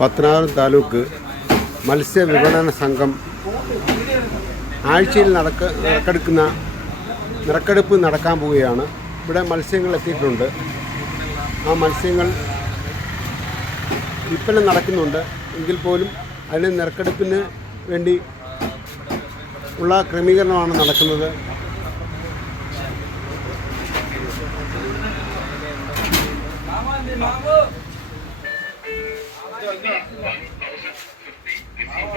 പത്തനാപുരം താലൂക്ക് മത്സ്യവിപണന സംഘം ആഴ്ചയിൽ നിറക്കെടുപ്പ് നടക്കാൻ പോവുകയാണ്. ഇവിടെ മത്സ്യങ്ങൾ എത്തിയിട്ടുണ്ട്. ആ മത്സ്യങ്ങൾ വിൽപ്പന നടക്കുന്നുണ്ട്. എങ്കിൽ പോലും അതിന് നിറക്കെടുപ്പിന് വേണ്ടി ഉള്ള ക്രമീകരണമാണ് നടക്കുന്നത്.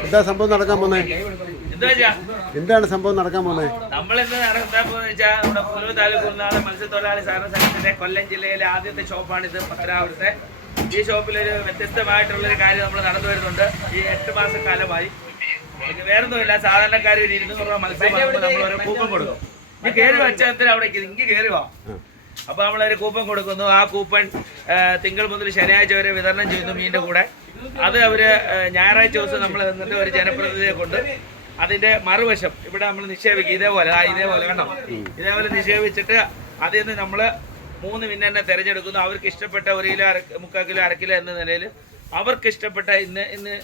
എന്താ സംഭവം നടക്കാൻ പോകുന്നത്? എന്താണ് സംഭവം നടക്കാൻ പോകുന്നത്? നമ്മളിന്ന് നടക്കാൻ പോകുന്നത് വെച്ചാൽ നമ്മുടെ പുനലൂർ താലൂക്ക് ഉൾനാടൻ മത്സ്യത്തൊഴിലാളി സഹകരണ സംഘത്തിന്റെ കൊല്ലം ജില്ലയിലെ ആദ്യത്തെ ഷോപ്പാണിത്. പത്തനാപുരത്തെ ഈ ഷോപ്പിലൊരു വ്യത്യസ്തമായിട്ടുള്ളൊരു കാര്യം നമ്മൾ നടന്നു വരുന്നുണ്ട്. ഈ 8 മാസക്കാലമായി വേറൊന്നുമില്ല. സാധാരണക്കാർ ഒരു 200 രൂപ മത്സ്യം വാങ്ങുമ്പോൾ നമ്മൾ ഓരോ കൂപ്പൺ കൊടുക്കും. ഈ കയറി വെച്ചത്തിന് അവിടെ ഇങ്ങ് കയറി വാ. അപ്പോൾ നമ്മളൊരു കൂപ്പൺ കൊടുക്കുന്നു. ആ കൂപ്പൺ തിങ്കൾ മുതൽ ശനിയാഴ്ച വരെ വിതരണം ചെയ്യുന്നു മീനിന്റെ കൂടെ. അത് അവര് ഞായറാഴ്ച ദിവസം നമ്മൾ എന്നിട്ട് ഒരു ജനപ്രതിനിധിയെ കൊണ്ട് അതിന്റെ മറുവശം ഇവിടെ നമ്മൾ നിക്ഷേപിക്കും. ഇതേപോലെ കണ്ടോ, ഇതേപോലെ നിക്ഷേപിച്ചിട്ട് അതിൽ നിന്ന് നമ്മൾ 3 മീനിനെ തിരഞ്ഞെടുക്കുന്നു. അവർക്ക് ഇഷ്ടപ്പെട്ട 1 കിലോ 3/4 കിലോ 1/2 കിലോ എന്ന നിലയിൽ അവർക്ക് ഇഷ്ടപ്പെട്ട ഇന്ന്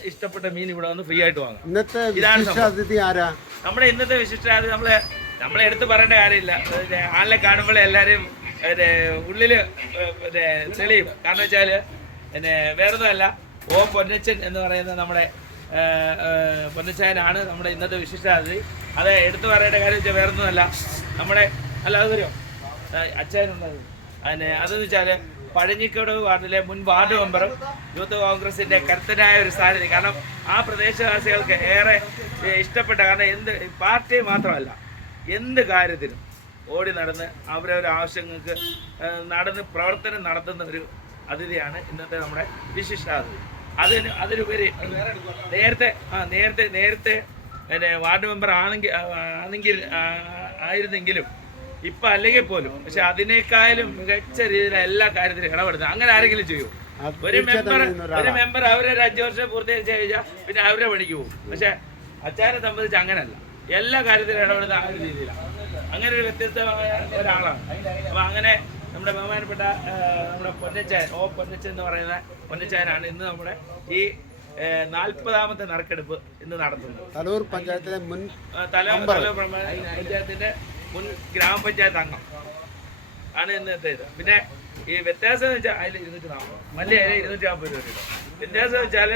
ഇഷ്ടപ്പെട്ട മീൻ ഇവിടെ വന്ന് ഫ്രീ ആയിട്ട് വാങ്ങാം. നമ്മുടെ ഇന്നത്തെ വിശിഷ്ടാതിഥി നമ്മളെ എടുത്ത് പറയേണ്ട കാര്യമില്ല. ആളിനെ കാണുമ്പോൾ എല്ലാവരും ഉള്ളില് തെളിയും. കാരണം വെച്ചാല് വേറൊന്നുമല്ല, ഓ പൊന്നച്ചൻ എന്ന് പറയുന്ന നമ്മുടെ പൊന്നച്ചായനാണ് നമ്മുടെ ഇന്നത്തെ വിശിഷ്ടാതിഥി. അത് എടുത്തു പറയേണ്ട കാര്യം വെച്ചാൽ വേറൊന്നുമല്ല, നമ്മുടെ അത് തരുമോ അച്ചായനുണ്ടായിരുന്നു. അതെന്ന് വെച്ചാൽ പഴഞ്ഞിക്കോട് വാർഡിലെ മുൻ വാർഡ് മെമ്പറും യൂത്ത് കോൺഗ്രസിന്റെ കരുത്തനായ ഒരു സ്ഥാനത്ത്. കാരണം ആ പ്രദേശവാസികൾക്ക് ഏറെ ഇഷ്ടപ്പെട്ട, കാരണം എന്ത് പാർട്ടി മാത്രമല്ല എന്ത് കാര്യത്തിനും ഓടി നടന്ന് അവരവരുടെ ആവശ്യങ്ങൾക്ക് നടന്ന് പ്രവർത്തനം നടത്തുന്ന ഒരു അതിഥിയാണ് ഇന്നത്തെ നമ്മുടെ വിശിഷ്ടാതിഥി. അതിനുപരി നേരത്തെ വാർഡ് മെമ്പർ ആയിരുന്നെങ്കിലും ഇപ്പം അല്ലെങ്കിൽ പോലും, പക്ഷെ അതിനേക്കാളും മികച്ച രീതിയിൽ എല്ലാ കാര്യത്തിലും ഇടപെടുന്നത്. അങ്ങനെ ആരെങ്കിലും ചെയ്യും? ഒരു മെമ്പർ അവരൊരു 5 വർഷം പൂർത്തീകരിച്ച് കഴിഞ്ഞാൽ പിന്നെ അവരുടെ പണിക്ക് പോകും. പക്ഷെ അച്ചാനെ സംബന്ധിച്ച് അങ്ങനല്ല, എല്ലാ കാര്യത്തിലും ഇടപെടുന്ന ആ ഒരു രീതിയിലാണ്. അങ്ങനെ ഒരു വ്യത്യസ്തമായ ഒരാളാണ്. അപ്പം അങ്ങനെ നമ്മുടെ ബഹുമാനപ്പെട്ട നമ്മുടെ പൊന്നച്ചായൻ, ഓ പൊന്നച്ചൻ എന്ന് പറയുന്ന പൊന്നച്ചായനാണ് ഇന്ന് നമ്മുടെ ഈ 40ാമത്തെ നറുക്കെടുപ്പ് ഇന്ന് നടത്തുന്നത്. തലൂർ പഞ്ചായത്തിലെ മുൻ പഞ്ചായത്തിന്റെ മുൻ ഗ്രാമപഞ്ചായത്ത് അംഗം ആണ് ഇന്നത്തെ ഇത്. പിന്നെ ഈ വ്യത്യാസം എന്ന് വെച്ചാൽ അതിൽ 240 മല്ലി അതിൽ 240 രൂപ. വ്യത്യാസം വെച്ചാൽ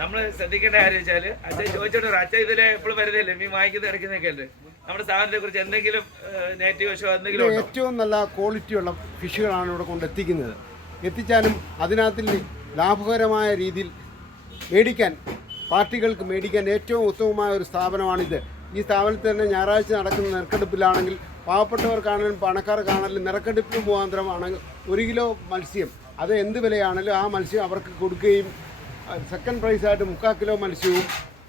നമ്മൾ ശ്രദ്ധിക്കേണ്ട കാര്യം വെച്ചാൽ, അച്ഛൻ ചോദിച്ചോണ്ട് അച്ഛൻ ഇതിലെ എപ്പോഴും വരുന്നില്ലേ മീൻ വാങ്ങിക്കുന്നത് ഇടയ്ക്കുന്നൊക്കെ അല്ലേ, നമ്മുടെ സ്ഥാപനത്തെ കുറിച്ച് എന്തെങ്കിലും നെഗറ്റീവ് വശോ എന്തെങ്കിലും? ഏറ്റവും നല്ല ക്വാളിറ്റിയുള്ള ഫിഷുകളാണ് ഇവിടെ കൊണ്ടെത്തിക്കുന്നത്. എത്തിച്ചാലും അതിനകത്തിൽ ലാഭകരമായ രീതിയിൽ പാർട്ടികൾക്ക് മേടിക്കാൻ ഏറ്റവും ഉത്തമമായ ഒരു സ്ഥാപനമാണിത്. ഈ സ്ഥാപനത്തിൽ തന്നെ ഞായറാഴ്ച നടക്കുന്ന നിറക്കെടുപ്പിലാണെങ്കിൽ പാവപ്പെട്ടവർക്കാണെങ്കിലും പണക്കാർക്കാണെങ്കിലും നിറക്കെടുപ്പിന് മുഖാന്തരമാണെങ്കിൽ 1 കിലോ മത്സ്യം അത് എന്ത് വിലയാണെങ്കിലും ആ മത്സ്യം അവർക്ക് കൊടുക്കുകയും സെക്കൻഡ് പ്രൈസായിട്ട് 3/4 കിലോ മത്സ്യവും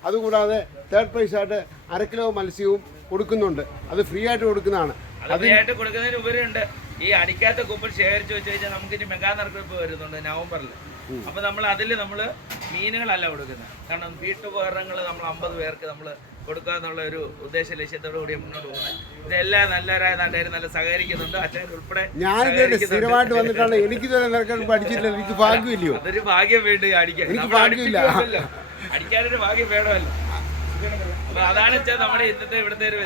അതുകൂടാതെ തേർഡ് പ്രൈസായിട്ട് 1/2 കിലോ മത്സ്യവും കൊടുക്കുന്നുണ്ട്. അത് ഫ്രീ ആയിട്ട് കൊടുക്കുന്നതാണ്. ഫ്രീ ആയിട്ട് കൊടുക്കുന്നതിന് ഉപരിയുണ്ട്. ഈ അടിക്കാത്ത കൂപ്പൺ ശേഖരിച്ച് വെച്ച് കഴിഞ്ഞാൽ നമുക്ക് ഇനി മെഗാ നറുക്കെടുപ്പ് വരുന്നുണ്ട് നവംബറിൽ. അപ്പൊ അതിൽ നമ്മൾ മീനുകളല്ല കൊടുക്കുന്നത്. കാരണം വീട്ടുപകരണങ്ങൾ നമ്മൾ 50 പേർക്ക് നമ്മൾ കൊടുക്കുക എന്നുള്ള ഒരു ഉദ്ദേശ ലക്ഷ്യത്തോടു കൂടി മുന്നോട്ട് പോകുന്നത്. ഇതെല്ലാം നല്ലവരായ നാട്ടുകാർ നല്ല സഹകരിക്കുന്നുണ്ട്. അച്ഛൻ ഉൾപ്പെടെ സ്ഥിരമായിട്ട് വന്നിട്ടാണ്. എനിക്ക് പഠിച്ചിട്ടില്ല, എനിക്ക് ഭാഗ്യമില്ലയോ? അതൊരു ഭാഗ്യം വേണ്ടി അടിക്കാൻ, എനിക്ക് ഭാഗ്യമില്ല. അടിക്കാനൊരു ഭാഗ്യം വേണമല്ലോ. അപ്പൊ അതാണ് വെച്ചാൽ നമ്മുടെ ഇന്നത്തെ ഇവിടുത്തെ ഒരു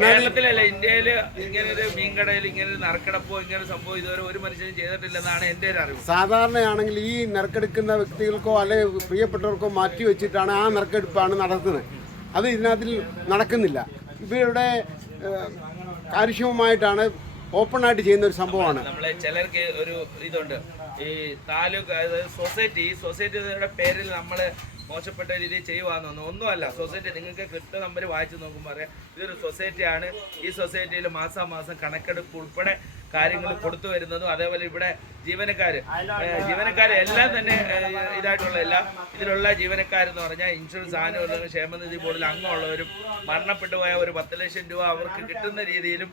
കേരളത്തിലല്ല, ഇന്ത്യയിൽ ഇങ്ങനെ ഒരു മീൻകടയിൽ ഇങ്ങനെ ഒരു നറുക്കെടുപ്പോ ഇങ്ങനെ ഒരു സംഭവം ഇതുവരെ ഒരു മനുഷ്യനും ചെയ്തിട്ടില്ലെന്നാണ് എൻ്റെ ഒരു അറിവ്. സാധാരണയാണെങ്കിൽ ഈ നറുക്കെടുക്കുന്ന വ്യക്തികൾക്കോ അല്ലെങ്കിൽ പ്രിയപ്പെട്ടവർക്കോ മാറ്റി വെച്ചിട്ടാണ് ആ നറുക്കെടുപ്പാണ് നടത്തുന്നത്. അത് ഇതിനകത്തിൽ നടക്കുന്നില്ല. ഇവരുടെ കാര്യക്ഷമമായിട്ടാണ് ഓപ്പണായിട്ട് ചെയ്യുന്ന ഒരു സംഭവമാണ്. നമ്മളെ ചിലർക്ക് ഒരു ഇതുണ്ട്, ഈ താലൂക്ക് സൊസൈറ്റിയുടെ പേരിൽ നമ്മൾ മോശപ്പെട്ട രീതിയിൽ ചെയ്യുവാന്നൊന്നും ഒന്നുമല്ല. സൊസൈറ്റി നിങ്ങൾക്ക് കൃത്യ നമ്പർ വായിച്ച് നോക്കുമ്പോൾ അറിയാം ഇതൊരു സൊസൈറ്റിയാണ്. ഈ സൊസൈറ്റിയിൽ മാസാമാസം കണക്കെടുപ്പ് ഉൾപ്പെടെ കാര്യങ്ങൾ കൊടുത്തു വരുന്നതും അതേപോലെ ഇവിടെ ജീവനക്കാർ എല്ലാം തന്നെ ഇതിലുള്ള ജീവനക്കാരെന്ന് പറഞ്ഞാൽ ഇൻഷുറൻസ് ആനുകൂല്യങ്ങൾ ക്ഷേമനിധി ബോർഡിൽ അംഗമുള്ളവരും മരണപ്പെട്ടു പോയ ഒരു 10 ലക്ഷം രൂപ അവർക്ക് കിട്ടുന്ന രീതിയിലും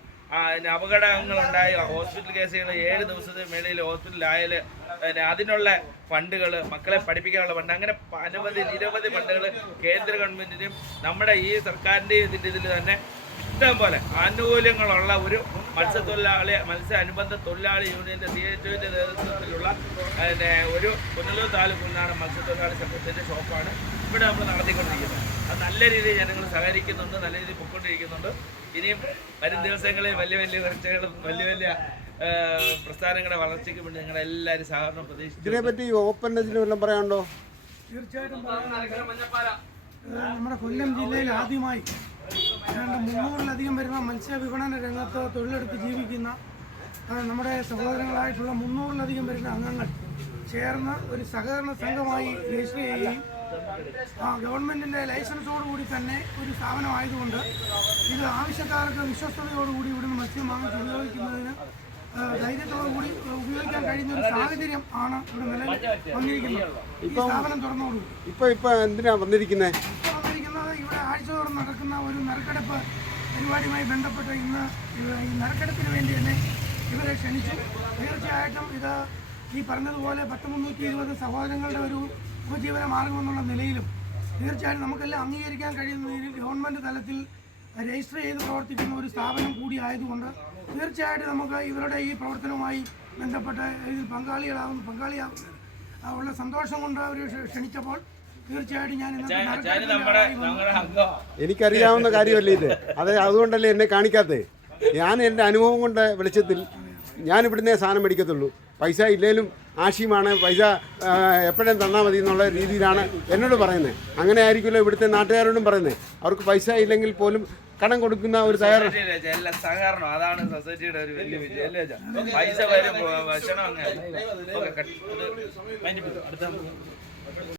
അപകടങ്ങളുണ്ടായി ഹോസ്പിറ്റൽ കേസുകൾ 7 ദിവസത്തിന് മേളിൽ ഹോസ്പിറ്റലിലായാൽ അതിനുള്ള ഫണ്ടുകൾ, മക്കളെ പഠിപ്പിക്കാനുള്ള ഫണ്ട്, അങ്ങനെ നിരവധി ഫണ്ടുകൾ കേന്ദ്ര ഗവൺമെൻറ്റിനും നമ്മുടെ ഈ സർക്കാരിൻ്റെ ഇതിൽ തന്നെ ഇഷ്ടം പോലെ ആനുകൂല്യങ്ങളുള്ള ഒരു മത്സ്യ അനുബന്ധ തൊഴിലാളി യൂണിയൻ്റെ CITUവിൻ്റെ നേതൃത്വത്തിലുള്ള ഒരു പുനലൂർ താലൂക്ക് ഉൾനാടൻ മത്സ്യത്തൊഴിലാളി സംഘത്തിൻ്റെ ഷോപ്പാണ് ഇവിടെ നമ്മൾ നടത്തിക്കൊണ്ടിരിക്കുന്നത്. അത് നല്ല രീതിയിൽ ജനങ്ങൾ സഹകരിക്കുന്നുണ്ട്, നല്ല രീതിയിൽ പൊയ്ക്കൊണ്ടിരിക്കുന്നുണ്ട്. ഇനിയും വരും ദിവസങ്ങളിൽ വലിയ വലിയ ചർച്ചകളും വലിയ പ്രസ്ഥാനങ്ങളുടെ വളർച്ചയ്ക്ക് വേണ്ടി ഞങ്ങളെല്ലാവരും സഹകരണം പ്രതീക്ഷിച്ചു. ഇതിനെപ്പറ്റി ഓപ്പൺനെസ്സിന് വല്ലതും പറയാനുണ്ടോ? തീർച്ചയായിട്ടും നമ്മുടെ കൊല്ലം ജില്ലയിൽ ആദ്യമായി 300-ലധികം വരുന്ന മത്സ്യവിപണന രംഗത്ത് തൊഴിലെടുത്ത് ജീവിക്കുന്ന നമ്മുടെ സഹോദരങ്ങളായിട്ടുള്ള 300-ലധികം വരുന്ന അംഗങ്ങൾ ചേർന്ന് ഒരു സഹകരണ സംഘമായി രജിസ്റ്റർ ചെയ്യുകയും ഗവൺമെൻറ്റിൻ്റെ ലൈസൻസോടുകൂടി തന്നെ ഒരു സ്ഥാപനമായതുകൊണ്ട് ഇത് ആവശ്യക്കാർക്ക് വിശ്വസ്തയോടുകൂടി ഇവിടുന്ന് മത്സ്യം വാങ്ങിച്ച് ഉപയോഗിക്കുന്നതിന് ധൈര്യത്തോടുകൂടി ഉപയോഗിക്കാൻ കഴിയുന്ന ഒരു സാഹചര്യം ആണ് ഇവിടെ നിലവിൽ വന്നിരിക്കുന്നത്. ഈ സ്ഥാപനം തുറന്നോടുകൂടി ഇപ്പൊ എന്തിനാ വന്നിരിക്കുന്നത്? ഇവിടെ ആഴ്ചതോറും നടക്കുന്ന ഒരു നറുക്കെടുപ്പ് പരിപാടിയുമായി ബന്ധപ്പെട്ട് ഇന്ന് ഈ നറുക്കെടുപ്പിന് വേണ്ടി തന്നെ ഇവരെ ക്ഷണിച്ചു. തീർച്ചയായിട്ടും ഇത് ഈ പറഞ്ഞതുപോലെ 320 സഹോദരങ്ങളുടെ ഒരു ഉപജീവന മാർഗമെന്നുള്ള നിലയിലും തീർച്ചയായും നമുക്കെല്ലാം അംഗീകരിക്കാൻ കഴിയുന്ന രീതിയിൽ ഗവൺമെൻറ് തലത്തിൽ രജിസ്റ്റർ ചെയ്ത് പ്രവർത്തിക്കുന്ന ഒരു സ്ഥാപനം കൂടി ആയതുകൊണ്ട് തീർച്ചയായിട്ടും നമുക്ക് ഇവരുടെ ഈ പ്രവർത്തനവുമായി ബന്ധപ്പെട്ട് ഇതിൽ പങ്കാളിയാവുന്ന ഉള്ള സന്തോഷം കൊണ്ട് അവർ ക്ഷണിച്ചപ്പോൾ തീർച്ചയായിട്ടും ഞാൻ എനിക്കറിയാവുന്ന കാര്യമല്ലേ ഇത്. അതുകൊണ്ടല്ലേ എന്നെ കാണിക്കാത്തത്. ഞാൻ എൻ്റെ അനുഭവം കൊണ്ട് വെളിച്ചത്തിൽ ഞാൻ ഇവിടുന്നേ സാധനം മേടിക്കത്തുള്ളൂ. പൈസ ഇല്ലേലും ആശയമാണ്, പൈസ എപ്പോഴും തന്നാൽ മതി എന്നുള്ള രീതിയിലാണ് എന്നോട് പറയുന്നത്. അങ്ങനെ ആയിരിക്കുമല്ലോ ഇവിടുത്തെ നാട്ടുകാരോടും പറയുന്നത്. അവർക്ക് പൈസ ഇല്ലെങ്കിൽ പോലും കടം കൊടുക്കുന്ന ഒരു സഹകരണം, അതാണ് സൊസൈറ്റിയുടെ ഒരു വലിയ വിജയം അല്ലേ? പൈസ വരും ഭക്ഷണം അങ്ങനെ